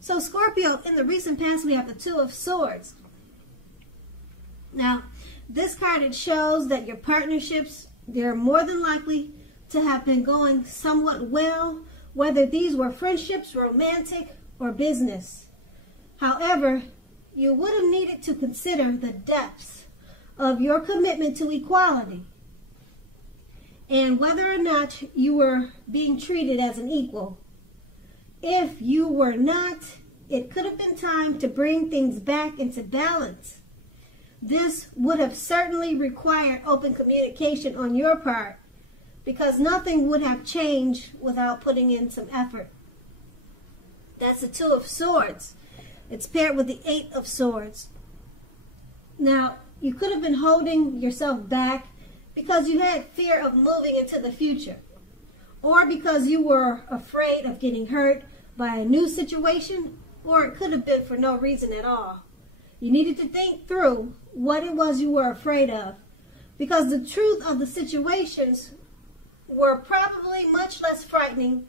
So Scorpio, in the recent past, we have the Two of Swords. Now, this card, it shows that your partnerships, they're more than likely to have been going somewhat well, whether these were friendships, romantic, or business. However, you would have needed to consider the depths of your commitment to equality and whether or not you were being treated as an equal. If you were not, it could have been time to bring things back into balance. This would have certainly required open communication on your part, because nothing would have changed without putting in some effort. That's the Two of Swords. It's paired with the Eight of Swords. Now, you could have been holding yourself back because you had fear of moving into the future, or because you were afraid of getting hurt by a new situation, or it could have been for no reason at all. You needed to think through what it was you were afraid of, because the truth of the situations were probably much less frightening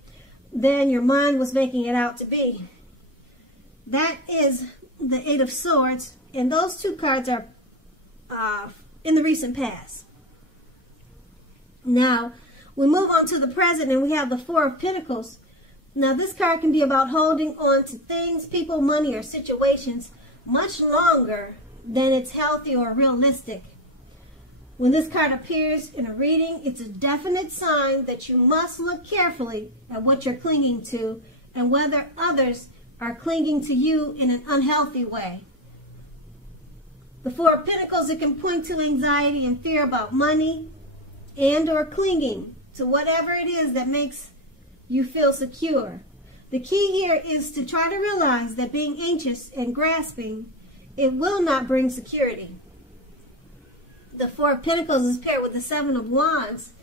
than your mind was making it out to be. That is the Eight of Swords, and those two cards are in the recent past. Now, we move on to the present, and we have the Four of Pentacles. Now, this card can be about holding on to things, people, money, or situations much longer than it's healthy or realistic. When this card appears in a reading, it's a definite sign that you must look carefully at what you're clinging to and whether others are clinging to you in an unhealthy way. The Four of Pentacles, it can point to anxiety and fear about money and or clinging to whatever it is that makes you feel secure. The key here is to try to realize that being anxious and grasping, it will not bring security. The Four of Pentacles is paired with the Seven of Wands.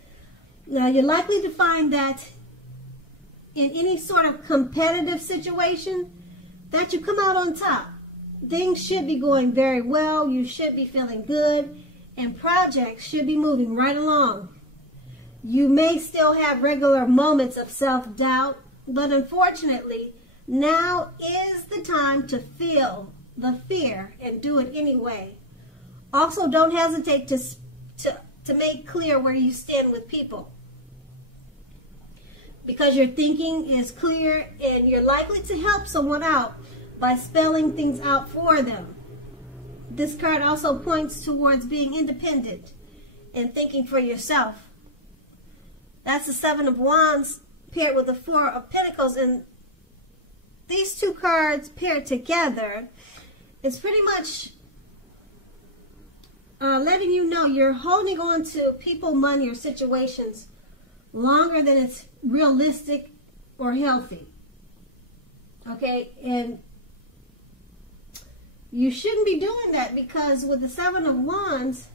Now, you're likely to find that in any sort of competitive situation, that you come out on top. Things should be going very well. You should be feeling good, and projects should be moving right along. You may still have regular moments of self-doubt, but unfortunately, now is the time to feel the fear and do it anyway. Also, don't hesitate to make clear where you stand with people, because your thinking is clear and you're likely to help someone out by spelling things out for them. This card also points towards being independent and thinking for yourself. That's the Seven of Wands paired with the Four of Pentacles, and these two cards paired together, it's pretty much letting you know you're holding on to people, money, or situations longer than it's realistic or healthy. Okay, and you shouldn't be doing that, because with the Seven of Wands,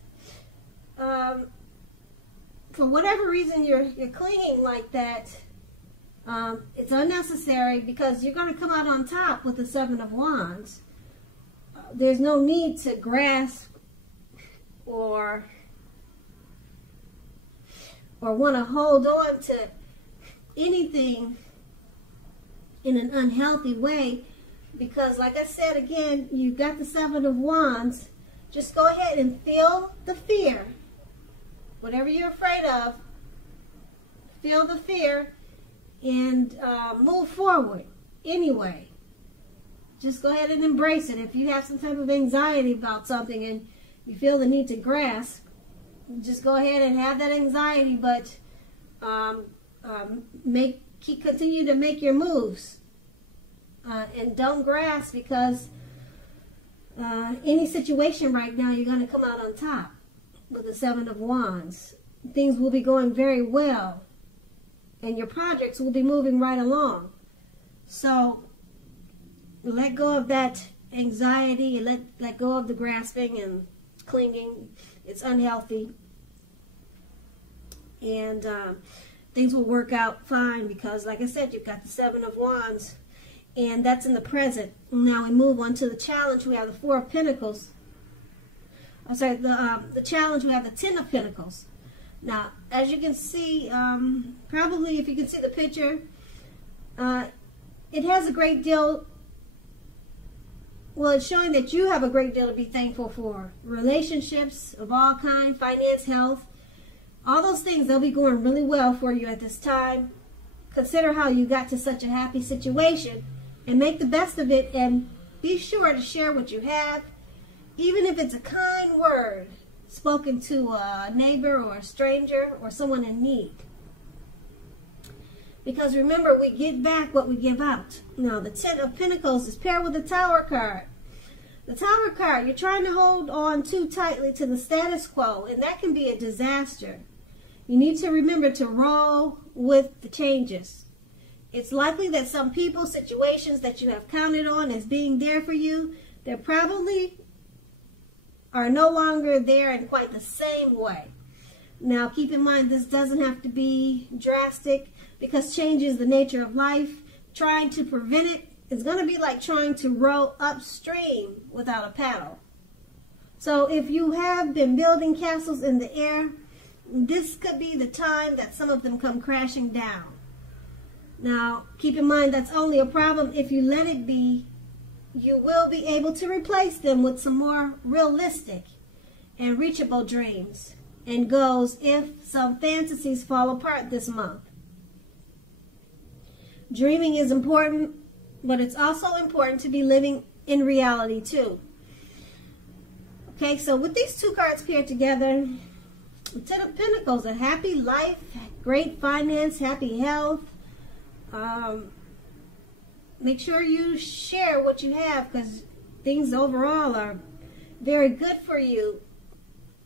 for whatever reason you're clinging like that, it's unnecessary, because you're going to come out on top with the Seven of Wands. There's no need to grasp or want to hold on to anything in an unhealthy way, because like I said again, you got the Seven of Wands. Just go ahead and feel the fear. Whatever you're afraid of, feel the fear and move forward anyway. Just go ahead and embrace it. If you have some type of anxiety about something and you feel the need to grasp, just go ahead and have that anxiety, but continue to make your moves. And don't grasp, because any situation right now, you're going to come out on top with the Seven of Wands. Things will be going very well, and your projects will be moving right along. So let go of that anxiety, let go of the grasping and clinging. It's unhealthy, and things will work out fine, because like I said, you've got the Seven of Wands, and that's in the present. Now we move on to the challenge. We have the Four of Pentacles. I'm sorry, the challenge, we have the Ten of Pentacles. Now, as you can see, probably if you can see the picture, it has a great deal Well, it's showing that you have a great deal to be thankful for. Relationships of all kinds, finance, health, all those things, they'll be going really well for you at this time. Consider how you got to such a happy situation and make the best of it, and be sure to share what you have, even if it's a kind word spoken to a neighbor or a stranger or someone in need. Because remember, we get back what we give out. Now, the Ten of Pentacles is paired with the Tower card. The Tower card, you're trying to hold on too tightly to the status quo, and that can be a disaster. You need to remember to roll with the changes. It's likely that some people, situations that you have counted on as being there for you, they probably are no longer there in quite the same way. Now, keep in mind, this doesn't have to be drastic, because change is the nature of life. Trying to prevent it is going to be like trying to row upstream without a paddle. So if you have been building castles in the air, this could be the time that some of them come crashing down. Now, keep in mind, that's only a problem if you let it be. You will be able to replace them with some more realistic and reachable dreams and goals if some fantasies fall apart this month. Dreaming is important, but it's also important to be living in reality too. Okay, so with these two cards paired together, the Ten of Pentacles, a happy life, great finance, happy health. Make sure you share what you have, because things overall are very good for you.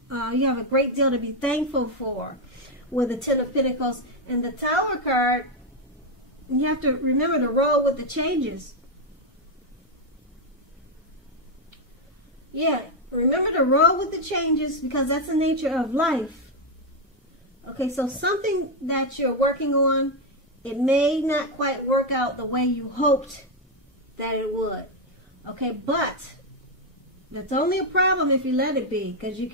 You have a great deal to be thankful for with the Ten of Pentacles. And the Tower card, you have to remember to roll with the changes. Yeah, remember to roll with the changes, because that's the nature of life. Okay, so something that you're working on, it may not quite work out the way you hoped that it would. Okay, but that's only a problem if you let it be, because you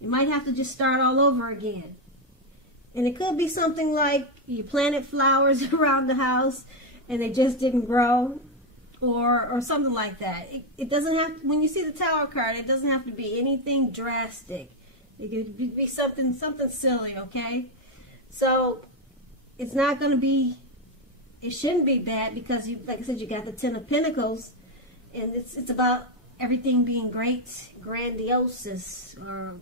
might have to just start all over again. And it could be something like you planted flowers around the house and they just didn't grow, or something like that. It doesn't have, when you see the Tower card, it doesn't have to be anything drastic. It could be something silly, okay? So it's not going to be, it shouldn't be bad, because you, like I said, you got the Ten of Pentacles, and it's about everything being great, grandiose, or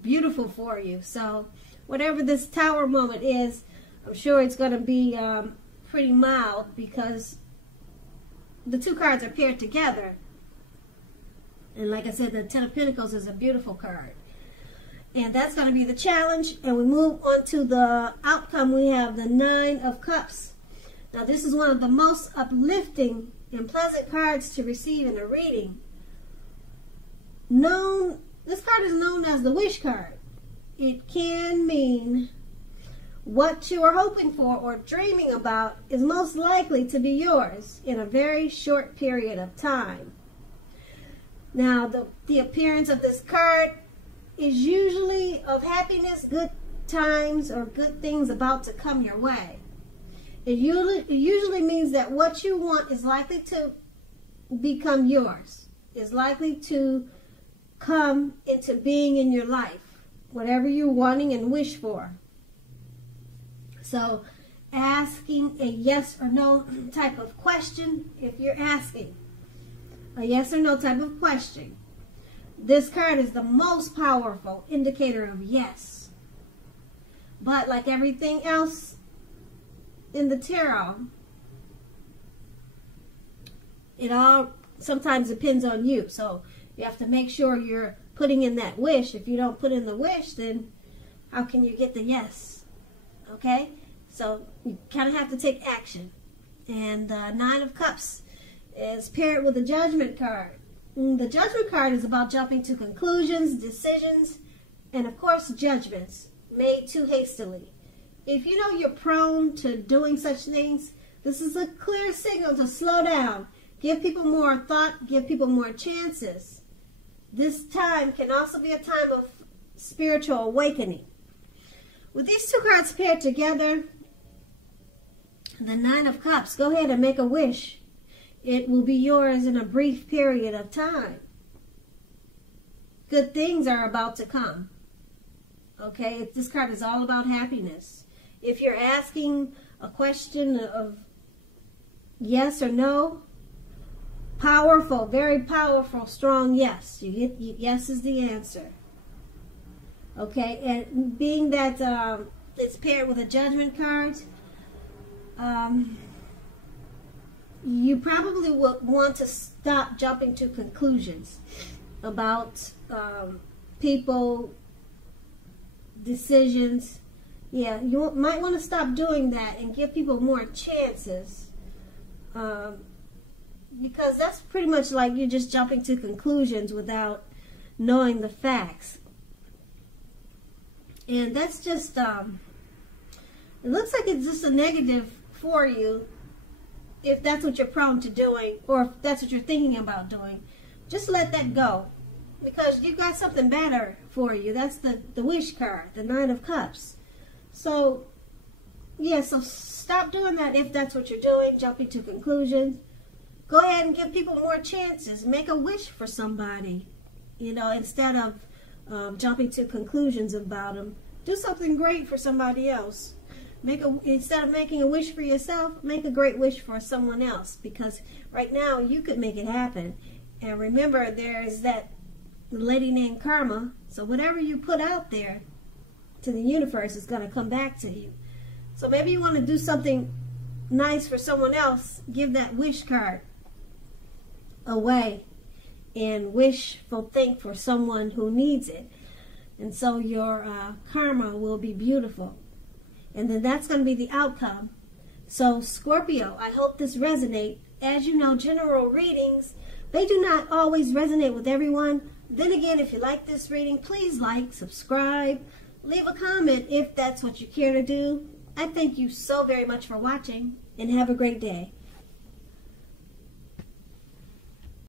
beautiful for you. So whatever this Tower moment is, I'm sure it's going to be pretty mild, because the two cards are paired together. And like I said, the Ten of Pentacles is a beautiful card. And that's going to be the challenge. And we move on to the outcome. We have the Nine of Cups. Now, this is one of the most uplifting and pleasant cards to receive in a reading. This card is known as the wish card. It can mean what you are hoping for or dreaming about is most likely to be yours in a very short period of time. Now, the appearance of this card is usually of happiness, good times, or good things about to come your way. It usually means that what you want is likely to become yours, is likely to come into being in your life, whatever you're wanting and wish for. So asking a yes or no type of question, if you're asking a yes or no type of question, this card is the most powerful indicator of yes. But like everything else in the tarot, it all sometimes depends on you. So you have to make sure you're putting in that wish. If you don't put in the wish, then how can you get the yes? Okay? So you kind of have to take action. And the Nine of Cups is paired with the Judgment card. The Judgment card is about jumping to conclusions, decisions, and of course judgments made too hastily. If you know you're prone to doing such things, this is a clear signal to slow down. Give people more thought, give people more chances. This time can also be a time of spiritual awakening. With these two cards paired together, the Nine of Cups, go ahead and make a wish. it will be yours in a brief period of time. Good things are about to come. Okay, this card is all about happiness. If you're asking a question of yes or no, powerful, very powerful, strong yes. You get yes is the answer. Okay, and being that it's paired with a judgment card, you probably will want to stop jumping to conclusions about people, decisions. Yeah, you might want to stop doing that and give people more chances, because that's pretty much like you're just jumping to conclusions without knowing the facts. And that's just, it looks like it's just a negative for you if that's what you're prone to doing, or if that's what you're thinking about doing. Just let that go, because you got something better for you. That's the wish card, the Nine of Cups. So, yeah, so stop doing that if that's what you're doing, jumping to conclusions. Go ahead and give people more chances. Make a wish for somebody, you know, instead of jumping to conclusions about them. Do something great for somebody else. Instead of making a wish for yourself, make a great wish for someone else, because right now you could make it happen. And remember, there is that lady named Karma. So whatever you put out there to the universe is going to come back to you. So maybe you want to do something nice for someone else. Give that wish card away and wishful think for someone who needs it. And so your karma will be beautiful. And then that's going to be the outcome. So Scorpio, I hope this resonates. As you know, general readings, they do not always resonate with everyone. Then again, if you like this reading, please like, subscribe, leave a comment if that's what you care to do. I thank you so very much for watching, and have a great day.